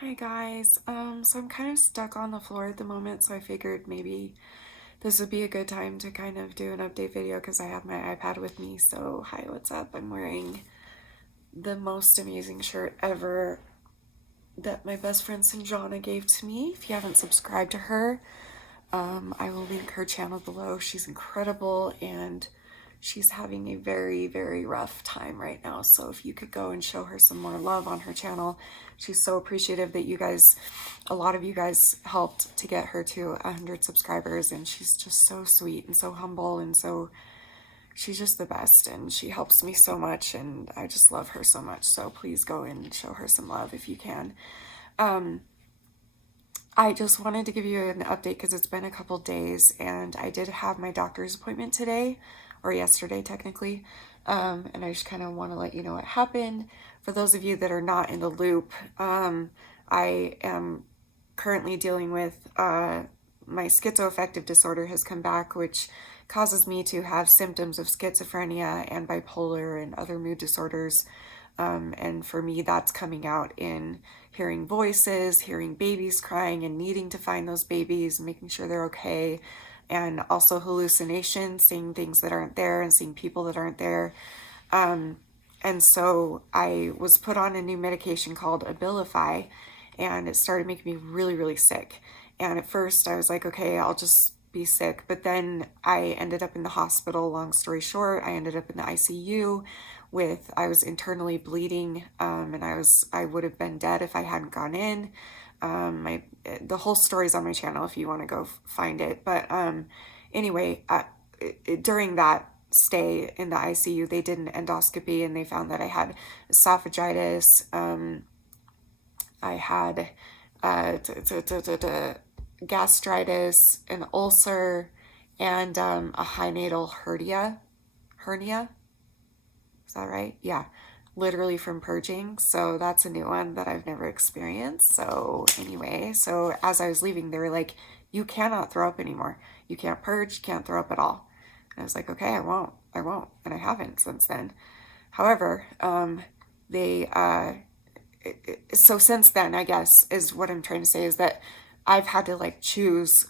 Hi guys. So I'm kind of stuck on the floor at the moment, so I figured maybe this would be a good time to kind of do an update video because I have my iPad with me. So hi, what's up? I'm wearing the most amazing shirt ever that my best friend Sanjana gave to me. If you haven't subscribed to her, I will link her channel below. She's incredible and she's having a very, very rough time right now. So if you could go and show her some more love on her channel, she's so appreciative that a lot of you guys helped to get her to 100 subscribers. And she's just so sweet and so humble and she's just the best. And she helps me so much and I just love her so much. So please go and show her some love if you can. I just wanted to give you an update because it's been a couple days and I did have my doctor's appointment today, or yesterday technically, and I just kind of want to let you know what happened. For those of you that are not in the loop, I am currently dealing with my schizoaffective disorder has come back, which causes me to have symptoms of schizophrenia and bipolar and other mood disorders. And for me, that's coming out in hearing voices, hearing babies crying and needing to find those babies and making sure they're okay. And also hallucinations, seeing things that aren't there and seeing people that aren't there. And so I was put on a new medication called Abilify, and it started making me really, really sick. And at first I was like, okay, I'll just be sick. But then I ended up in the hospital. Long story short, I ended up in the ICU I was internally bleeding, and I would have been dead if I hadn't gone in. The whole story's on my channel if you want to go find it. But anyway, during that stay in the ICU, they did an endoscopy and they found that I had esophagitis. I had gastritis, an ulcer, and a hiatal hernia. Is that right? Yeah, literally from purging. So that's a new one that I've never experienced. So anyway, so as I was leaving, they were like, you cannot throw up anymore. You can't purge, you can't throw up at all. And I was like, okay, I won't. And I haven't since then. However, so since then, I guess, is what I'm trying to say is that I've had to like choose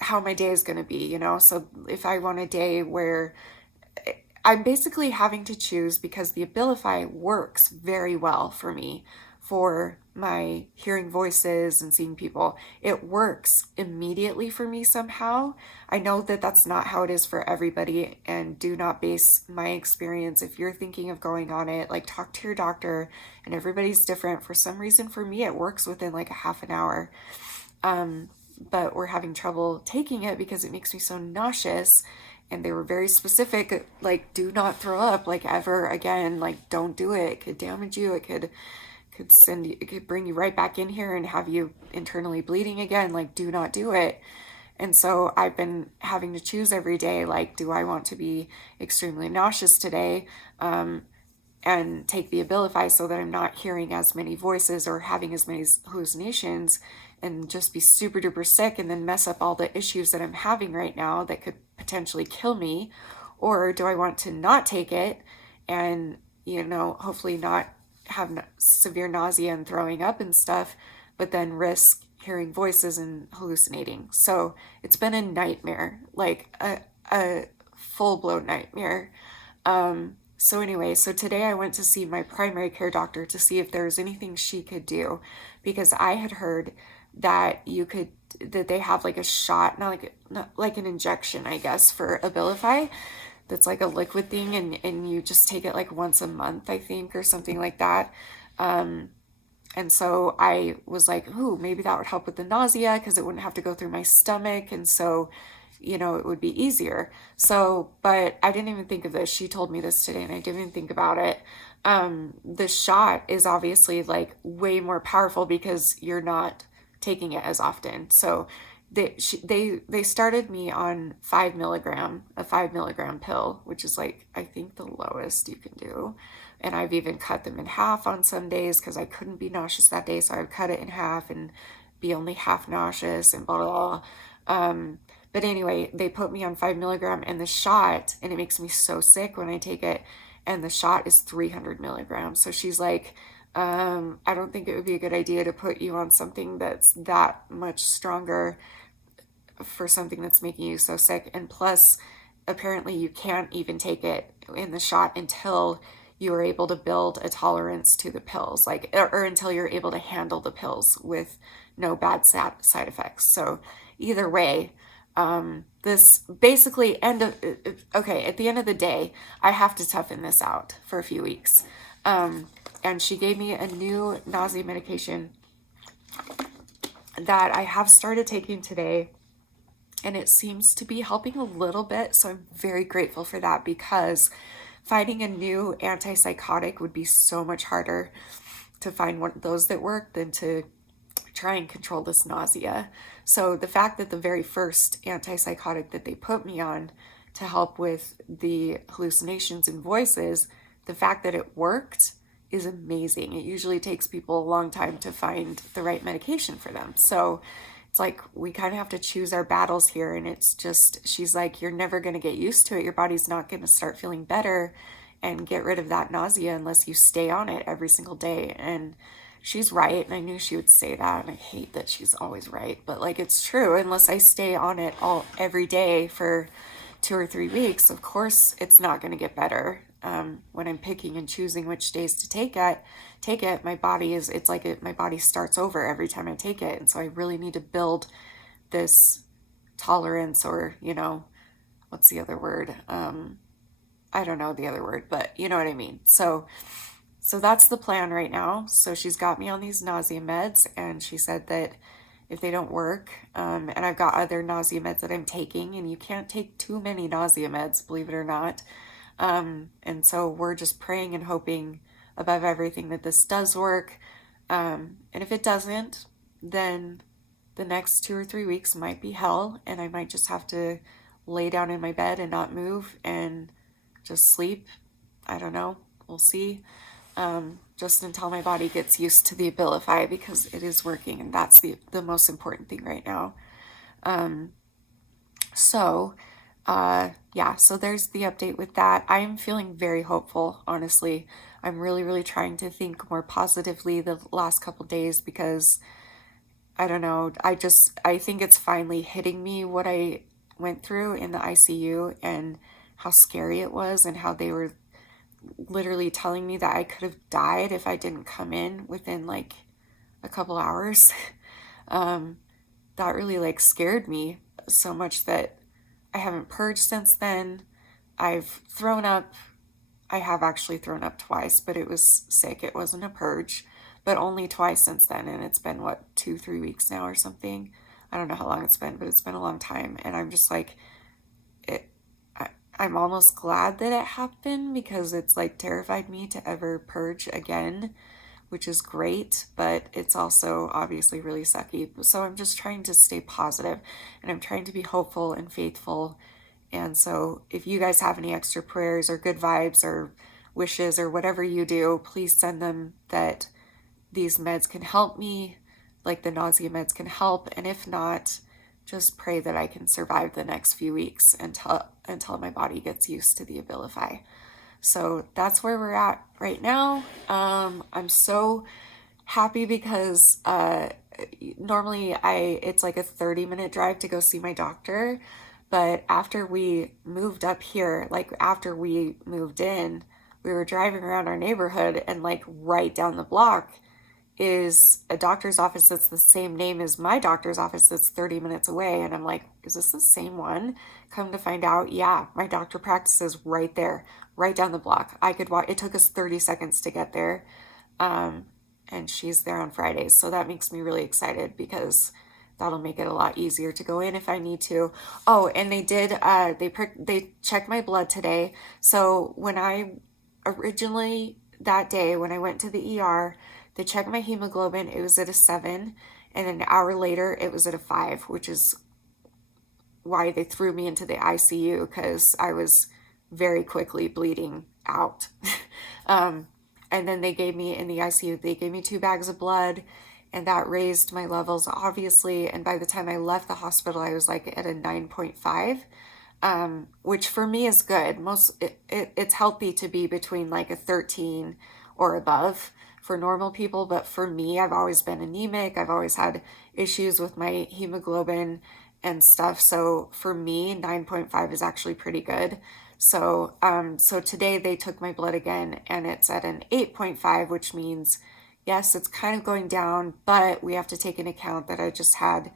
how my day is going to be, So if I want a day where I'm basically having to choose, because the Abilify works very well for me for my hearing voices and seeing people. It works immediately for me somehow. I know that that's not how it is for everybody, and do not base my experience. If you're thinking of going on it, like talk to your doctor, and everybody's different. For some reason, for me, it works within like a half an hour. But we're having trouble taking it because it makes me so nauseous. And they were very specific, like, do not throw up, like, ever again. Like, don't do it. It could damage you. It could bring you right back in here and have you internally bleeding again. Like, do not do it. And so I've been having to choose every day, like, do I want to be extremely nauseous today, and take the Abilify so that I'm not hearing as many voices or having as many hallucinations and just be super duper sick and then mess up all the issues that I'm having right now that could potentially kill me? Or do I want to not take it and, hopefully not have severe nausea and throwing up and stuff, but then risk hearing voices and hallucinating? So it's been a nightmare, like a full-blown nightmare. So anyway, so today I went to see my primary care doctor to see if there was anything she could do, because I had heard that that they have like a shot, not like an injection, I guess, for Abilify, that's like a liquid thing, and you just take it like once a month, I think, or something like that. And so I was like, ooh, maybe that would help with the nausea because it wouldn't have to go through my stomach. And so, it would be easier. So, but I didn't even think of this. She told me this today and I didn't even think about it. The shot is obviously like way more powerful because you're not taking it as often. So they started me on 5 milligram, a 5 milligram pill, which is like, I think the lowest you can do. And I've even cut them in half on some days because I couldn't be nauseous that day. So I would cut it in half and be only half nauseous and blah, blah, blah. But anyway, they put me on 5 milligram and the shot, and it makes me so sick when I take it. And the shot is 300 milligrams. So she's like, I don't think it would be a good idea to put you on something that's that much stronger for something that's making you so sick. And plus, apparently you can't even take it in the shot until you are able to build a tolerance to the pills, like, or until you're able to handle the pills with no bad side effects. So either way, this basically okay, at the end of the day, I have to toughen this out for a few weeks. And she gave me a new nausea medication that I have started taking today, and it seems to be helping a little bit. So I'm very grateful for that, because finding a new antipsychotic would be so much harder to find one of those that work than to try and control this nausea. So the fact that the very first antipsychotic that they put me on to help with the hallucinations and voices, the fact that it worked is amazing. It usually takes people a long time to find the right medication for them. So it's like we kind of have to choose our battles here. And it's just, she's like, you're never going to get used to it. Your body's not going to start feeling better and get rid of that nausea unless you stay on it every single day. And she's right. And I knew she would say that. And I hate that she's always right. But like, it's true. Unless I stay on it every day for 2 or 3 weeks, of course, it's not going to get better. When I'm picking and choosing which days to take it, my body my body starts over every time I take it. And so I really need to build this tolerance, or, what's the other word? I don't know the other word, but you know what I mean? So that's the plan right now. So she's got me on these nausea meds, and she said that if they don't work, and I've got other nausea meds that I'm taking, and you can't take too many nausea meds, believe it or not. And so we're just praying and hoping above everything that this does work. And if it doesn't, then the next 2 or 3 weeks might be hell, and I might just have to lay down in my bed and not move and just sleep. I don't know. We'll see. Just until my body gets used to the Abilify, because it is working, and that's the most important thing right now. Yeah, so there's the update with that. I am feeling very hopeful, honestly. I'm really, really trying to think more positively the last couple days, because I don't know, I think it's finally hitting me what I went through in the ICU and how scary it was, and how they were literally telling me that I could have died if I didn't come in within like a couple hours. That really like scared me so much that I haven't purged since then. I've thrown up. I have actually thrown up twice, but it was sick. It wasn't a purge, but only twice since then. And it's been, what, 2, 3 weeks now or something? I don't know how long it's been, but it's been a long time. And I'm just like, I'm almost glad that it happened, because it's like terrified me to ever purge again, which is great, but it's also obviously really sucky. So I'm just trying to stay positive, and I'm trying to be hopeful and faithful. And so if you guys have any extra prayers or good vibes or wishes or whatever you do, please send them, that these meds can help me, like the nausea meds can help. And if not, just pray that I can survive the next few weeks until my body gets used to the Abilify. So that's where we're at right now. I'm so happy, because normally it's like a 30-minute drive to go see my doctor. But after we moved up here, like after we moved in, we were driving around our neighborhood, and like right down the block is a doctor's office that's the same name as my doctor's office that's 30 minutes away. And I'm like, is this the same one? Come to find out, yeah, my doctor practices right there, right down the block. I could walk. It took us 30 seconds to get there. And she's there on Fridays. So that makes me really excited, because that'll make it a lot easier to go in if I need to. Oh, and they did, they checked my blood today. So when I originally, that day when I went to the ER, they checked my hemoglobin, it was at a 7, and an hour later it was at a 5, which is why they threw me into the ICU, because I was very quickly bleeding out. And then they gave me, in the ICU, they gave me 2 bags of blood, and that raised my levels, obviously. And by the time I left the hospital, I was like at a 9.5, which for me is good. It's healthy to be between like a 13 or above for normal people, but for me, I've always been anemic. I've always had issues with my hemoglobin and stuff. So for me, 9.5 is actually pretty good. So today they took my blood again and it's at an 8.5, which means yes, it's kind of going down, but we have to take into account that I just had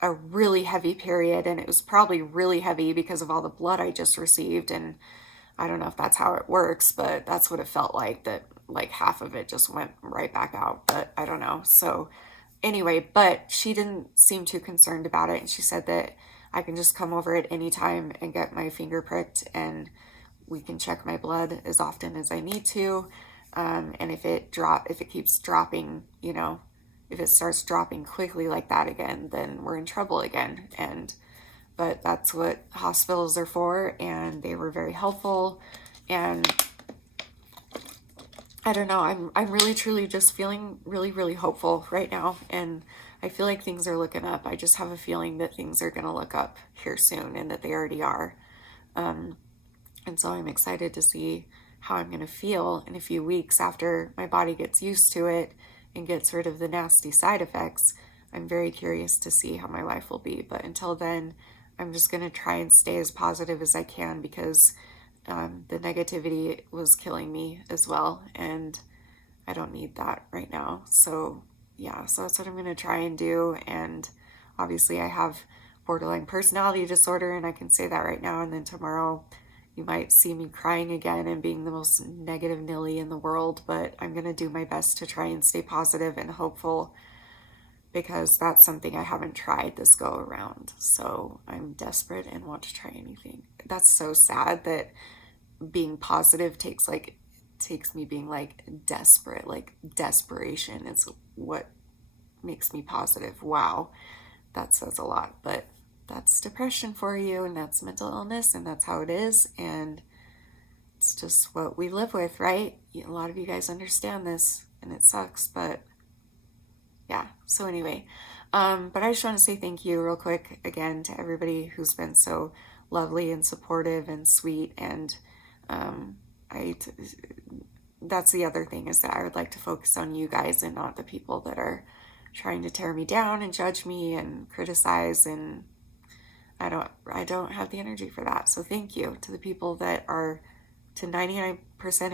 a really heavy period, and it was probably really heavy because of all the blood I just received. And I don't know if that's how it works, but that's what it felt like, that like half of it just went right back out, but I don't know. So anyway, but she didn't seem too concerned about it. And she said that I can just come over at any time and get my finger pricked, and we can check my blood as often as I need to. And if it keeps dropping, you know, if it starts dropping quickly like that again, then we're in trouble again. But that's what hospitals are for, and they were very helpful. And I don't know, I'm really truly just feeling really hopeful right now, and I feel like things are looking up. I just have a feeling that things are going to look up here soon, and that they already are. And so I'm excited to see how I'm going to feel in a few weeks after my body gets used to it and gets rid of the nasty side effects. I'm very curious to see how my life will be. But until then, I'm just going to try and stay as positive as I can, because the negativity was killing me as well. And I don't need that right now. So yeah, so that's what I'm going to try and do. And obviously I have borderline personality disorder, and I can say that right now. And then tomorrow you might see me crying again and being the most negative Nilly in the world, but I'm going to do my best to try and stay positive and hopeful, because that's something I haven't tried this go around. So I'm desperate and want to try anything. That's so sad that being positive takes me being like desperate, like desperation is what makes me positive. Wow, that says a lot, but that's depression for you, and that's mental illness, and that's how it is, and it's just what we live with, right? A lot of you guys understand this, and it sucks, but yeah. So anyway, but I just want to say thank you real quick again to everybody who's been so lovely and supportive and sweet. And that's the other thing, is that I would like to focus on you guys and not the people that are trying to tear me down and judge me and criticize, and I don't have the energy for that. So thank you to the people that are, to 99%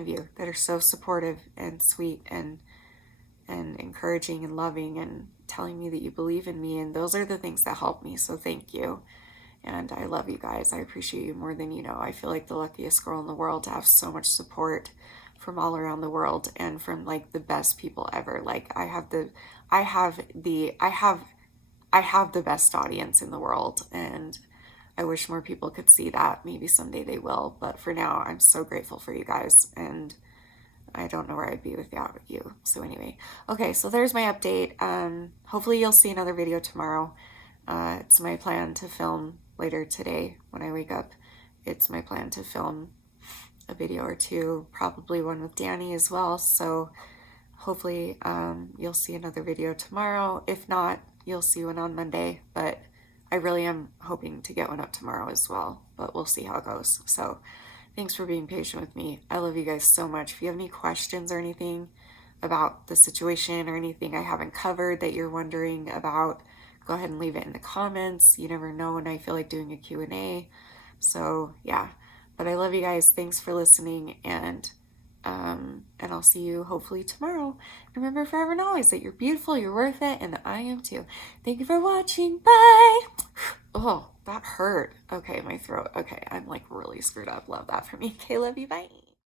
of you, that are so supportive and sweet and encouraging and loving and telling me that you believe in me. And those are the things that help me. So thank you. And I love you guys. I appreciate you more than you know. I feel like the luckiest girl in the world to have so much support from all around the world, and from like the best people ever. Like I have the best audience in the world, and I wish more people could see that. Maybe someday they will, but for now, I'm so grateful for you guys, and I don't know where I'd be without you. So anyway, okay, so there's my update. Hopefully you'll see another video tomorrow. It's my plan to film later today when I wake up. It's my plan to film a video or two, probably one with Danny as well. So hopefully you'll see another video tomorrow. If not, you'll see one on Monday, but I really am hoping to get one up tomorrow as well, but we'll see how it goes. So thanks for being patient with me. I love you guys so much. If you have any questions or anything about the situation, or anything I haven't covered that you're wondering about, go ahead and leave it in the comments. You never know when I feel like doing a Q&A. So yeah, but I love you guys. Thanks for listening, and I'll see you hopefully tomorrow. Remember forever and always that you're beautiful, you're worth it, and I am too. Thank you for watching. Bye. Oh, that hurt. Okay, my throat. Okay, I'm like really screwed up. Love that for me. Okay, love you. Bye.